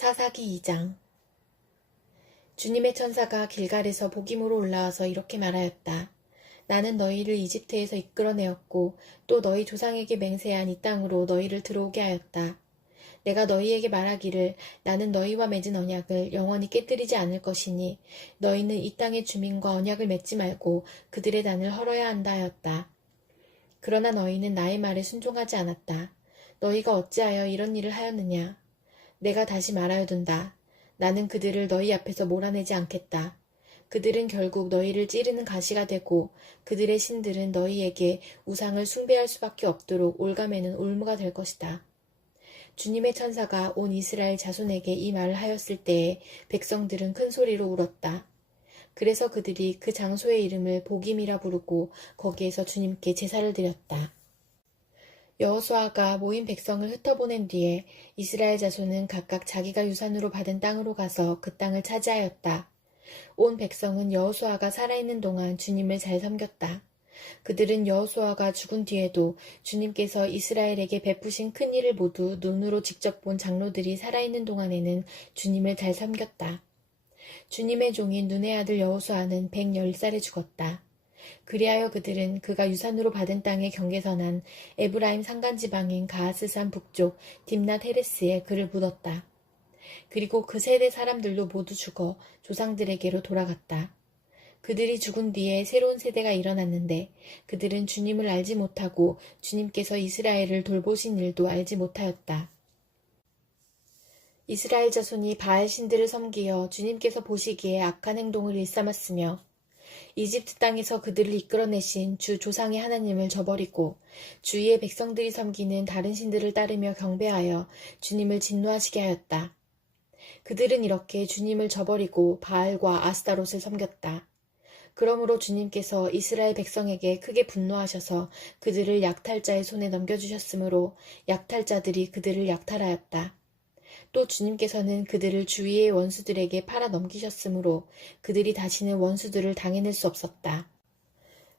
사사기 2장. 주님의 천사가 길갈에서 복임으로 올라와서 이렇게 말하였다. 나는 너희를 이집트에서 이끌어내었고 또 너희 조상에게 맹세한 이 땅으로 너희를 들어오게 하였다. 내가 너희에게 말하기를 나는 너희와 맺은 언약을 영원히 깨뜨리지 않을 것이니 너희는 이 땅의 주민과 언약을 맺지 말고 그들의 단을 헐어야 한다 하였다. 그러나 너희는 나의 말에 순종하지 않았다. 너희가 어찌하여 이런 일을 하였느냐. 내가 다시 말하여둔다. 나는 그들을 너희 앞에서 몰아내지 않겠다. 그들은 결국 너희를 찌르는 가시가 되고 그들의 신들은 너희에게 우상을 숭배할 수밖에 없도록 올가매는 올무가 될 것이다. 주님의 천사가 온 이스라엘 자손에게 이 말을 하였을 때에 백성들은 큰 소리로 울었다. 그래서 그들이 그 장소의 이름을 복임이라 부르고 거기에서 주님께 제사를 드렸다. 여호수아가 모인 백성을 흩어보낸 뒤에 이스라엘 자손은 각각 자기가 유산으로 받은 땅으로 가서 그 땅을 차지하였다. 온 백성은 여호수아가 살아있는 동안 주님을 잘 섬겼다. 그들은 여호수아가 죽은 뒤에도 주님께서 이스라엘에게 베푸신 큰 일을 모두 눈으로 직접 본 장로들이 살아있는 동안에는 주님을 잘 섬겼다. 주님의 종인 눈의 아들 여호수아는 110살에 죽었다. 그리하여 그들은 그가 유산으로 받은 땅의 경계선한 에브라임 산간지방인 가하스산 북쪽 딥낫 헤레스에 그를 묻었다. 그리고 그 세대 사람들도 모두 죽어 조상들에게로 돌아갔다. 그들이 죽은 뒤에 새로운 세대가 일어났는데 그들은 주님을 알지 못하고 주님께서 이스라엘을 돌보신 일도 알지 못하였다. 이스라엘 자손이 바알 신들을 섬기어 주님께서 보시기에 악한 행동을 일삼았으며 이집트 땅에서 그들을 이끌어내신 주 조상의 하나님을 저버리고 주위의 백성들이 섬기는 다른 신들을 따르며 경배하여 주님을 진노하시게 하였다. 그들은 이렇게 주님을 저버리고 바알과 아스타롯을 섬겼다. 그러므로 주님께서 이스라엘 백성에게 크게 분노하셔서 그들을 약탈자의 손에 넘겨주셨으므로 약탈자들이 그들을 약탈하였다. 또 주님께서는 그들을 주위의 원수들에게 팔아 넘기셨으므로 그들이 다시는 원수들을 당해낼 수 없었다.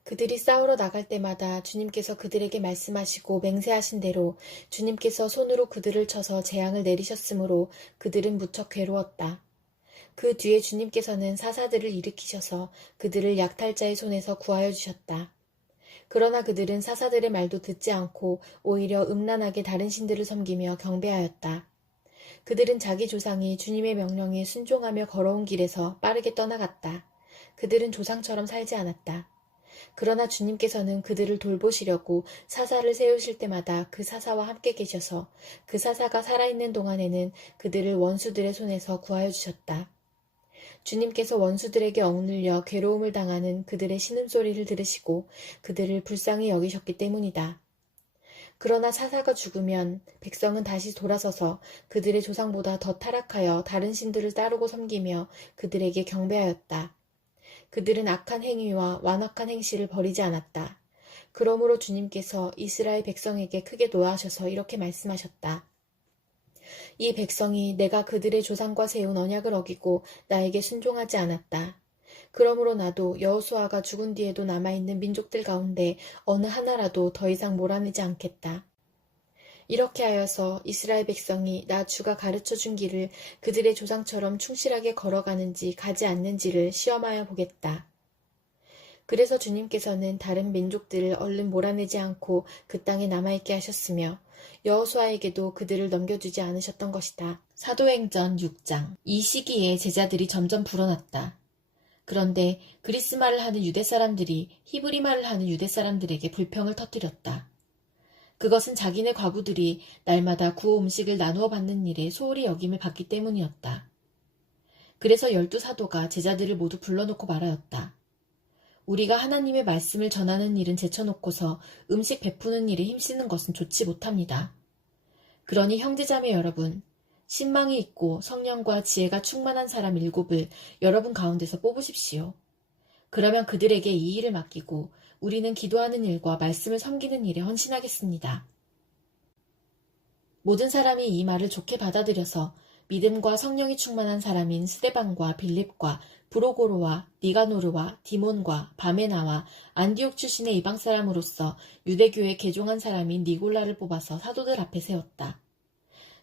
그들이 싸우러 나갈 때마다 주님께서 그들에게 말씀하시고 맹세하신 대로 주님께서 손으로 그들을 쳐서 재앙을 내리셨으므로 그들은 무척 괴로웠다. 그 뒤에 주님께서는 사사들을 일으키셔서 그들을 약탈자의 손에서 구하여 주셨다. 그러나 그들은 사사들의 말도 듣지 않고 오히려 음란하게 다른 신들을 섬기며 경배하였다. 그들은 자기 조상이 주님의 명령에 순종하며 걸어온 길에서 빠르게 떠나갔다. 그들은 조상처럼 살지 않았다. 그러나 주님께서는 그들을 돌보시려고 사사를 세우실 때마다 그 사사와 함께 계셔서 그 사사가 살아있는 동안에는 그들을 원수들의 손에서 구하여 주셨다. 주님께서 원수들에게 억눌려 괴로움을 당하는 그들의 신음소리를 들으시고 그들을 불쌍히 여기셨기 때문이다. 그러나 사사가 죽으면 백성은 다시 돌아서서 그들의 조상보다 더 타락하여 다른 신들을 따르고 섬기며 그들에게 경배하였다. 그들은 악한 행위와 완악한 행실을 버리지 않았다. 그러므로 주님께서 이스라엘 백성에게 크게 노하셔서 이렇게 말씀하셨다. 이 백성이 내가 그들의 조상과 세운 언약을 어기고 나에게 순종하지 않았다. 그러므로 나도 여호수아가 죽은 뒤에도 남아있는 민족들 가운데 어느 하나라도 더 이상 몰아내지 않겠다. 이렇게 하여서 이스라엘 백성이 나 주가 가르쳐준 길을 그들의 조상처럼 충실하게 걸어가는지 가지 않는지를 시험하여 보겠다. 그래서 주님께서는 다른 민족들을 얼른 몰아내지 않고 그 땅에 남아있게 하셨으며 여호수아에게도 그들을 넘겨주지 않으셨던 것이다. 사도행전 6장. 이 시기에 제자들이 점점 불어났다. 그런데 그리스 말을 하는 유대 사람들이 히브리 말을 하는 유대 사람들에게 불평을 터뜨렸다. 그것은 자기네 과부들이 날마다 구호 음식을 나누어 받는 일에 소홀히 여김을 받기 때문이었다. 그래서 12사도가 제자들을 모두 불러놓고 말하였다. 우리가 하나님의 말씀을 전하는 일은 제쳐놓고서 음식 베푸는 일에 힘쓰는 것은 좋지 못합니다. 그러니 형제자매 여러분, 신망이 있고 성령과 지혜가 충만한 사람 7을 여러분 가운데서 뽑으십시오. 그러면 그들에게 이 일을 맡기고 우리는 기도하는 일과 말씀을 섬기는 일에 헌신하겠습니다. 모든 사람이 이 말을 좋게 받아들여서 믿음과 성령이 충만한 사람인 스데반과 빌립과 브로고로와 니가노르와 디몬과 바메나와 안디옥 출신의 이방 사람으로서 유대교에 개종한 사람인 니골라를 뽑아서 사도들 앞에 세웠다.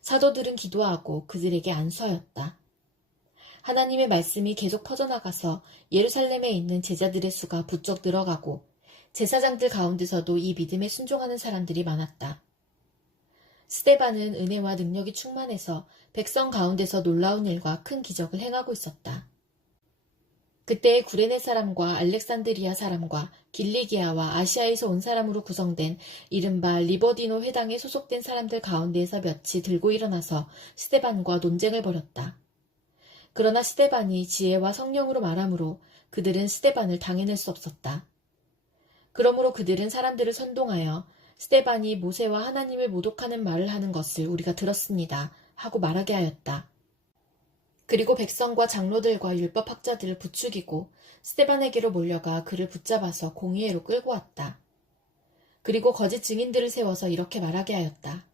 사도들은 기도하고 그들에게 안수하였다. 하나님의 말씀이 계속 퍼져나가서 예루살렘에 있는 제자들의 수가 부쩍 늘어가고 제사장들 가운데서도 이 믿음에 순종하는 사람들이 많았다. 스데반은 은혜와 능력이 충만해서 백성 가운데서 놀라운 일과 큰 기적을 행하고 있었다. 그때의 구레네 사람과 알렉산드리아 사람과 길리기아와 아시아에서 온 사람으로 구성된 이른바 리버디노 회당에 소속된 사람들 가운데에서 몇이 들고 일어나서 스데반과 논쟁을 벌였다. 그러나 스데반이 지혜와 성령으로 말하므로 그들은 스데반을 당해낼 수 없었다. 그러므로 그들은 사람들을 선동하여 스데반이 모세와 하나님을 모독하는 말을 하는 것을 우리가 들었습니다 하고 말하게 하였다. 그리고 백성과 장로들과 율법학자들을 부추기고 스데반에게로 몰려가 그를 붙잡아서 공의회로 끌고 왔다. 그리고 거짓 증인들을 세워서 이렇게 말하게 하였다.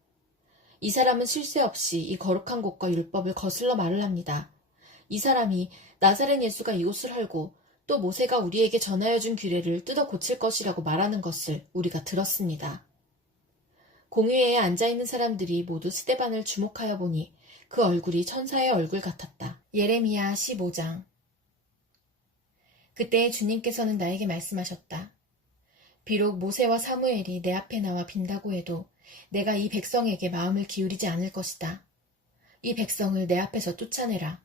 이 사람은 쉴 새 없이 이 거룩한 곳과 율법을 거슬러 말을 합니다. 이 사람이 나사렛 예수가 이곳을 헐고 또 모세가 우리에게 전하여 준 규례를 뜯어 고칠 것이라고 말하는 것을 우리가 들었습니다. 공의회에 앉아있는 사람들이 모두 스데반을 주목하여 보니 그 얼굴이 천사의 얼굴 같았다. 예레미야 15장. 그때 주님께서는 나에게 말씀하셨다. 비록 모세와 사무엘이 내 앞에 나와 빈다고 해도 내가 이 백성에게 마음을 기울이지 않을 것이다. 이 백성을 내 앞에서 쫓아내라.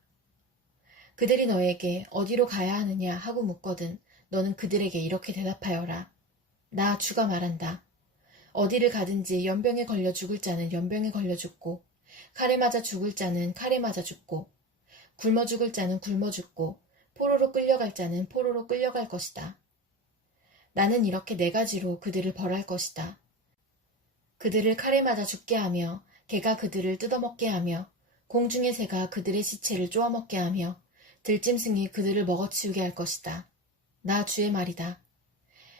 그들이 너에게 어디로 가야 하느냐 하고 묻거든 너는 그들에게 이렇게 대답하여라. 나 주가 말한다. 어디를 가든지 연병에 걸려 죽을 자는 연병에 걸려 죽고 칼에 맞아 죽을 자는 칼에 맞아 죽고 굶어 죽을 자는 굶어 죽고 포로로 끌려갈 자는 포로로 끌려갈 것이다. 나는 이렇게 네 가지로 그들을 벌할 것이다. 그들을 칼에 맞아 죽게 하며 개가 그들을 뜯어먹게 하며 공중의 새가 그들의 시체를 쪼아먹게 하며 들짐승이 그들을 먹어치우게 할 것이다. 나 주의 말이다.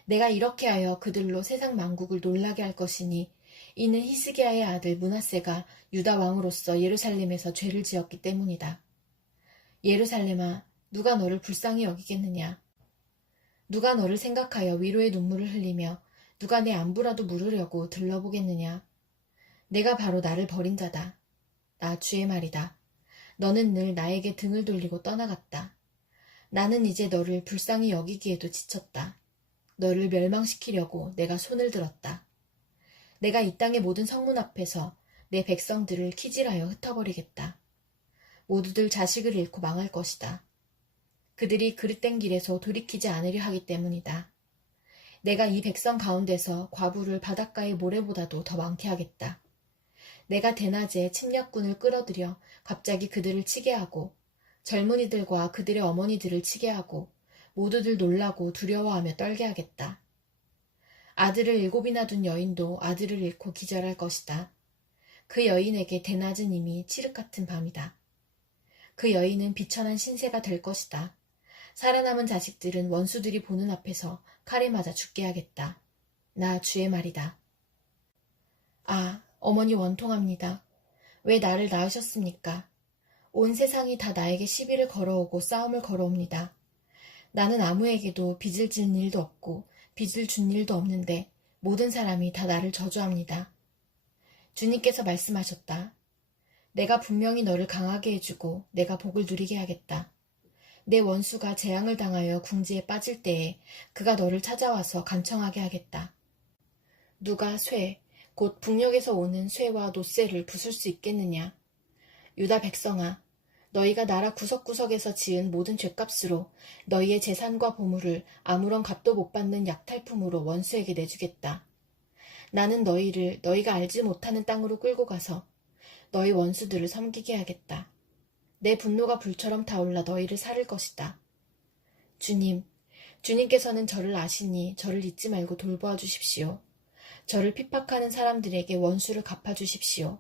내가 이렇게 하여 그들로 세상 만국을 놀라게 할 것이니 이는 히스기야의 아들 므낫세가 유다 왕으로서 예루살렘에서 죄를 지었기 때문이다. 예루살렘아, 누가 너를 불쌍히 여기겠느냐? 누가 너를 생각하여 위로의 눈물을 흘리며 누가 내 안부라도 물으려고 들러보겠느냐? 내가 바로 나를 버린 자다. 나 주의 말이다. 너는 늘 나에게 등을 돌리고 떠나갔다. 나는 이제 너를 불쌍히 여기기에도 지쳤다. 너를 멸망시키려고 내가 손을 들었다. 내가 이 땅의 모든 성문 앞에서 내 백성들을 키질하여 흩어버리겠다. 모두들 자식을 잃고 망할 것이다. 그들이 그릇된 길에서 돌이키지 않으려 하기 때문이다. 내가 이 백성 가운데서 과부를 바닷가의 모래보다도 더 많게 하겠다. 내가 대낮에 침략군을 끌어들여 갑자기 그들을 치게 하고 젊은이들과 그들의 어머니들을 치게 하고 모두들 놀라고 두려워하며 떨게 하겠다. 아들을 7이나 둔 여인도 아들을 잃고 기절할 것이다. 그 여인에게 대낮은 이미 칠흑 같은 밤이다. 그 여인은 비천한 신세가 될 것이다. 살아남은 자식들은 원수들이 보는 앞에서 칼에 맞아 죽게 하겠다. 나 주의 말이다. 아, 어머니 원통합니다. 왜 나를 낳으셨습니까? 온 세상이 다 나에게 시비를 걸어오고 싸움을 걸어옵니다. 나는 아무에게도 빚을 진 일도 없고 빚을 준 일도 없는데 모든 사람이 다 나를 저주합니다. 주님께서 말씀하셨다. 내가 분명히 너를 강하게 해주고 내가 복을 누리게 하겠다. 내 원수가 재앙을 당하여 궁지에 빠질 때에 그가 너를 찾아와서 간청하게 하겠다. 누가 쇠, 곧 북녘에서 오는 쇠와 노쇠를 부술 수 있겠느냐? 유다 백성아, 너희가 나라 구석구석에서 지은 모든 죗값으로 너희의 재산과 보물을 아무런 값도 못 받는 약탈품으로 원수에게 내주겠다. 나는 너희를 너희가 알지 못하는 땅으로 끌고 가서 너희 원수들을 섬기게 하겠다. 내 분노가 불처럼 타올라 너희를 살을 것이다. 주님께서는 저를 아시니 저를 잊지 말고 돌보아 주십시오. 저를 핍박하는 사람들에게 원수를 갚아주십시오.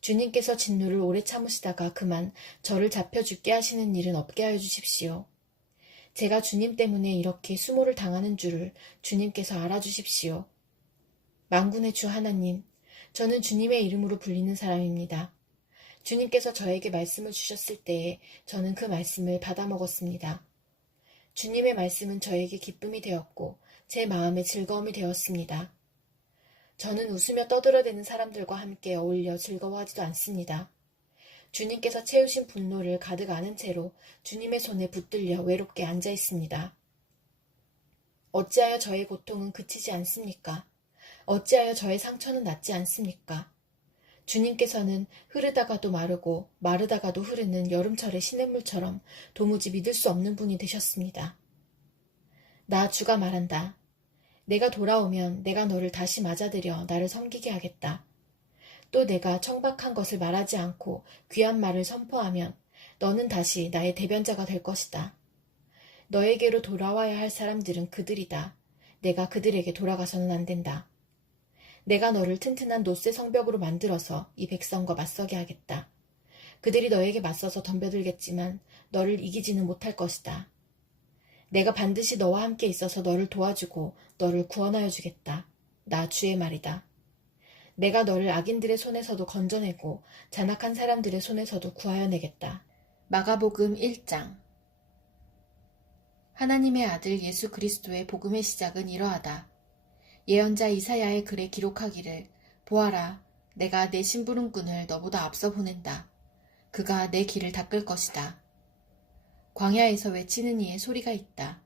주님께서 진노를 오래 참으시다가 그만 저를 잡혀 죽게 하시는 일은 없게 하여 주십시오. 제가 주님 때문에 이렇게 수모를 당하는 줄을 주님께서 알아주십시오. 만군의 주 하나님, 저는 주님의 이름으로 불리는 사람입니다. 주님께서 저에게 말씀을 주셨을 때에 저는 그 말씀을 받아먹었습니다. 주님의 말씀은 저에게 기쁨이 되었고 제 마음의 즐거움이 되었습니다. 저는 웃으며 떠들어대는 사람들과 함께 어울려 즐거워하지도 않습니다. 주님께서 채우신 분노를 가득 안은 채로 주님의 손에 붙들려 외롭게 앉아 있습니다. 어찌하여 저의 고통은 그치지 않습니까? 어찌하여 저의 상처는 낫지 않습니까? 주님께서는 흐르다가도 마르고 마르다가도 흐르는 여름철의 시냇물처럼 도무지 믿을 수 없는 분이 되셨습니다. 나 주가 말한다. 내가 돌아오면 내가 너를 다시 맞아들여 나를 섬기게 하겠다. 또 내가 청박한 것을 말하지 않고 귀한 말을 선포하면 너는 다시 나의 대변자가 될 것이다. 너에게로 돌아와야 할 사람들은 그들이다. 내가 그들에게 돌아가서는 안 된다. 내가 너를 튼튼한 노쇠 성벽으로 만들어서 이 백성과 맞서게 하겠다. 그들이 너에게 맞서서 덤벼들겠지만 너를 이기지는 못할 것이다. 내가 반드시 너와 함께 있어서 너를 도와주고 너를 구원하여 주겠다. 나 주의 말이다. 내가 너를 악인들의 손에서도 건져내고 잔악한 사람들의 손에서도 구하여 내겠다. 마가복음 1장. 하나님의 아들 예수 그리스도의 복음의 시작은 이러하다. 예언자 이사야의 글에 기록하기를 보아라, 내가 내 심부름꾼을 너보다 앞서 보낸다. 그가 내 길을 닦을 것이다. 광야에서 외치는 이의 소리가 있다.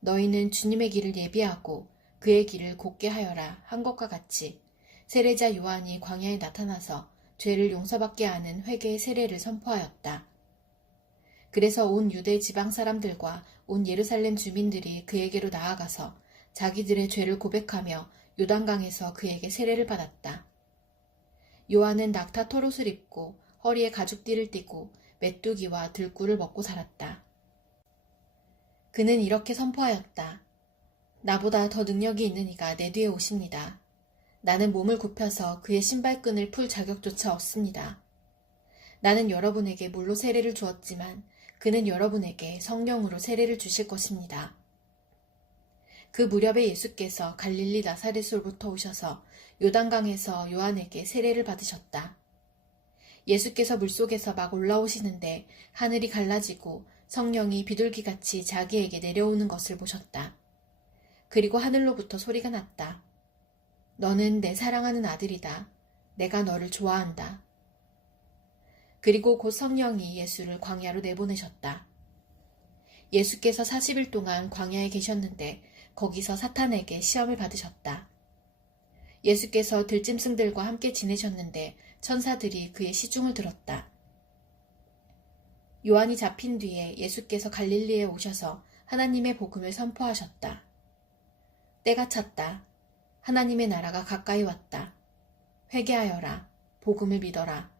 너희는 주님의 길을 예비하고 그의 길을 곧게 하여라 한 것과 같이 세례자 요한이 광야에 나타나서 죄를 용서받게 하는 회개의 세례를 선포하였다. 그래서 온 유대 지방 사람들과 온 예루살렘 주민들이 그에게로 나아가서 자기들의 죄를 고백하며 요단강에서 그에게 세례를 받았다. 요한은 낙타 털옷을 입고 허리에 가죽띠를 띠고 메뚜기와 들꿀을 먹고 살았다. 그는 이렇게 선포하였다. 나보다 더 능력이 있는 이가 내 뒤에 오십니다. 나는 몸을 굽혀서 그의 신발끈을 풀 자격조차 없습니다. 나는 여러분에게 물로 세례를 주었지만 그는 여러분에게 성령으로 세례를 주실 것입니다. 그 무렵에 예수께서 갈릴리 나사렛으로부터 오셔서 요단강에서 요한에게 세례를 받으셨다. 예수께서 물속에서 막 올라오시는데 하늘이 갈라지고 성령이 비둘기같이 자기에게 내려오는 것을 보셨다. 그리고 하늘로부터 소리가 났다. 너는 내 사랑하는 아들이다. 내가 너를 좋아한다. 그리고 곧 성령이 예수를 광야로 내보내셨다. 예수께서 40일 동안 광야에 계셨는데 거기서 사탄에게 시험을 받으셨다. 예수께서 들짐승들과 함께 지내셨는데 천사들이 그의 시중을 들었다. 요한이 잡힌 뒤에 예수께서 갈릴리에 오셔서 하나님의 복음을 선포하셨다. 때가 찼다. 하나님의 나라가 가까이 왔다. 회개하여라. 복음을 믿어라.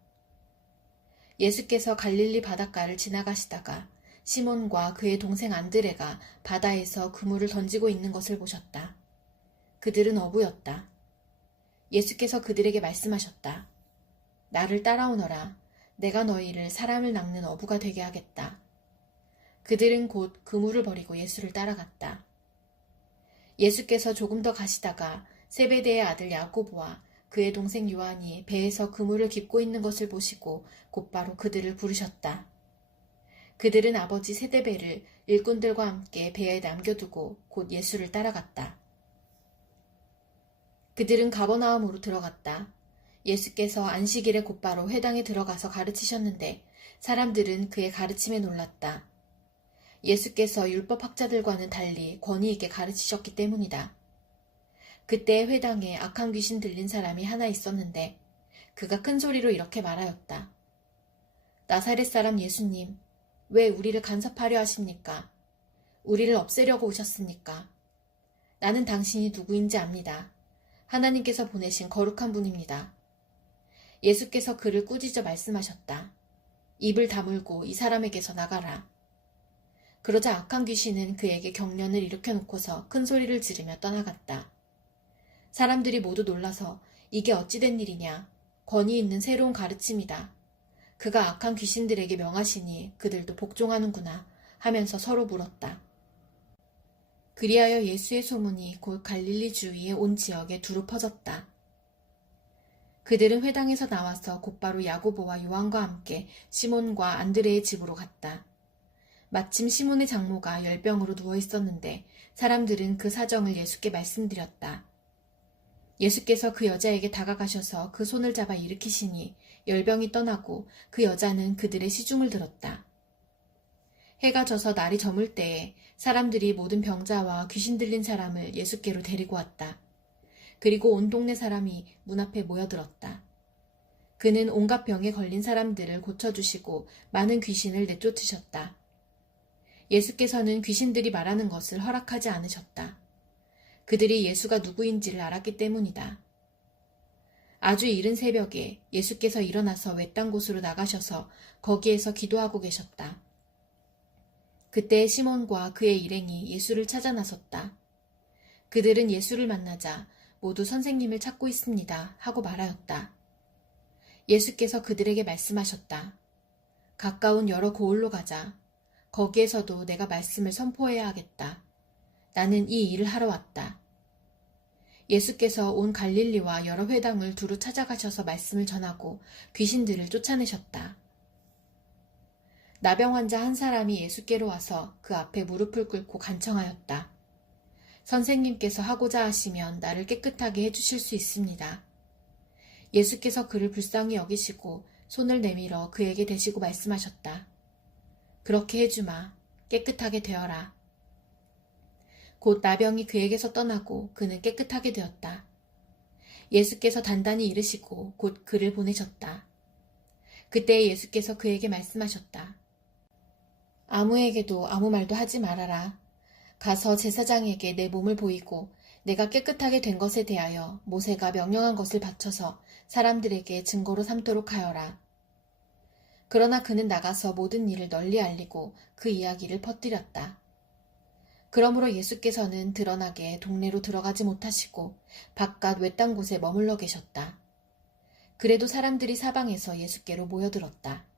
예수께서 갈릴리 바닷가를 지나가시다가 시몬과 그의 동생 안드레가 바다에서 그물을 던지고 있는 것을 보셨다. 그들은 어부였다. 예수께서 그들에게 말씀하셨다. 나를 따라오너라. 내가 너희를 사람을 낚는 어부가 되게 하겠다. 그들은 곧 그물을 버리고 예수를 따라갔다. 예수께서 조금 더 가시다가 세베대의 아들 야고보와 그의 동생 요한이 배에서 그물을 깁고 있는 것을 보시고 곧바로 그들을 부르셨다. 그들은 아버지 세데베를 일꾼들과 함께 배에 남겨두고 곧 예수를 따라갔다. 그들은 가버나움으로 들어갔다. 예수께서 안식일에 곧바로 회당에 들어가서 가르치셨는데 사람들은 그의 가르침에 놀랐다. 예수께서 율법학자들과는 달리 권위 있게 가르치셨기 때문이다. 그때 회당에 악한 귀신 들린 사람이 하나 있었는데 그가 큰 소리로 이렇게 말하였다. 나사렛 사람 예수님, 왜 우리를 간섭하려 하십니까? 우리를 없애려고 오셨습니까? 나는 당신이 누구인지 압니다. 하나님께서 보내신 거룩한 분입니다. 예수께서 그를 꾸짖어 말씀하셨다. 입을 다물고 이 사람에게서 나가라. 그러자 악한 귀신은 그에게 경련을 일으켜놓고서 큰 소리를 지르며 떠나갔다. 사람들이 모두 놀라서 이게 어찌된 일이냐, 권위 있는 새로운 가르침이다. 그가 악한 귀신들에게 명하시니 그들도 복종하는구나 하면서 서로 물었다. 그리하여 예수의 소문이 곧 갈릴리 주위의 온 지역에 두루 퍼졌다. 그들은 회당에서 나와서 곧바로 야고보와 요한과 함께 시몬과 안드레의 집으로 갔다. 마침 시몬의 장모가 열병으로 누워 있었는데 사람들은 그 사정을 예수께 말씀드렸다. 예수께서 그 여자에게 다가가셔서 그 손을 잡아 일으키시니 열병이 떠나고 그 여자는 그들의 시중을 들었다. 해가 져서 날이 저물 때에 사람들이 모든 병자와 귀신 들린 사람을 예수께로 데리고 왔다. 그리고 온 동네 사람이 문 앞에 모여들었다. 그는 온갖 병에 걸린 사람들을 고쳐주시고 많은 귀신을 내쫓으셨다. 예수께서는 귀신들이 말하는 것을 허락하지 않으셨다. 그들이 예수가 누구인지를 알았기 때문이다. 아주 이른 새벽에 예수께서 일어나서 외딴 곳으로 나가셔서 거기에서 기도하고 계셨다. 그때 시몬과 그의 일행이 예수를 찾아 나섰다. 그들은 예수를 만나자 모두 선생님을 찾고 있습니다 하고 말하였다. 예수께서 그들에게 말씀하셨다. 가까운 여러 고을로 가자. 거기에서도 내가 말씀을 선포해야 하겠다. 나는 이 일을 하러 왔다. 예수께서 온 갈릴리와 여러 회당을 두루 찾아가셔서 말씀을 전하고 귀신들을 쫓아내셨다. 나병 환자 한 사람이 예수께로 와서 그 앞에 무릎을 꿇고 간청하였다. 선생님께서 하고자 하시면 나를 깨끗하게 해주실 수 있습니다. 예수께서 그를 불쌍히 여기시고 손을 내밀어 그에게 대시고 말씀하셨다. 그렇게 해주마. 깨끗하게 되어라. 곧 나병이 그에게서 떠나고 그는 깨끗하게 되었다. 예수께서 단단히 이르시고 곧 그를 보내셨다. 그때 예수께서 그에게 말씀하셨다. 아무에게도 아무 말도 하지 말아라. 가서 제사장에게 내 몸을 보이고 내가 깨끗하게 된 것에 대하여 모세가 명령한 것을 바쳐서 사람들에게 증거로 삼도록 하여라. 그러나 그는 나가서 모든 일을 널리 알리고 그 이야기를 퍼뜨렸다. 그러므로 예수께서는 드러나게 동네로 들어가지 못하시고 바깥 외딴 곳에 머물러 계셨다. 그래도 사람들이 사방에서 예수께로 모여들었다.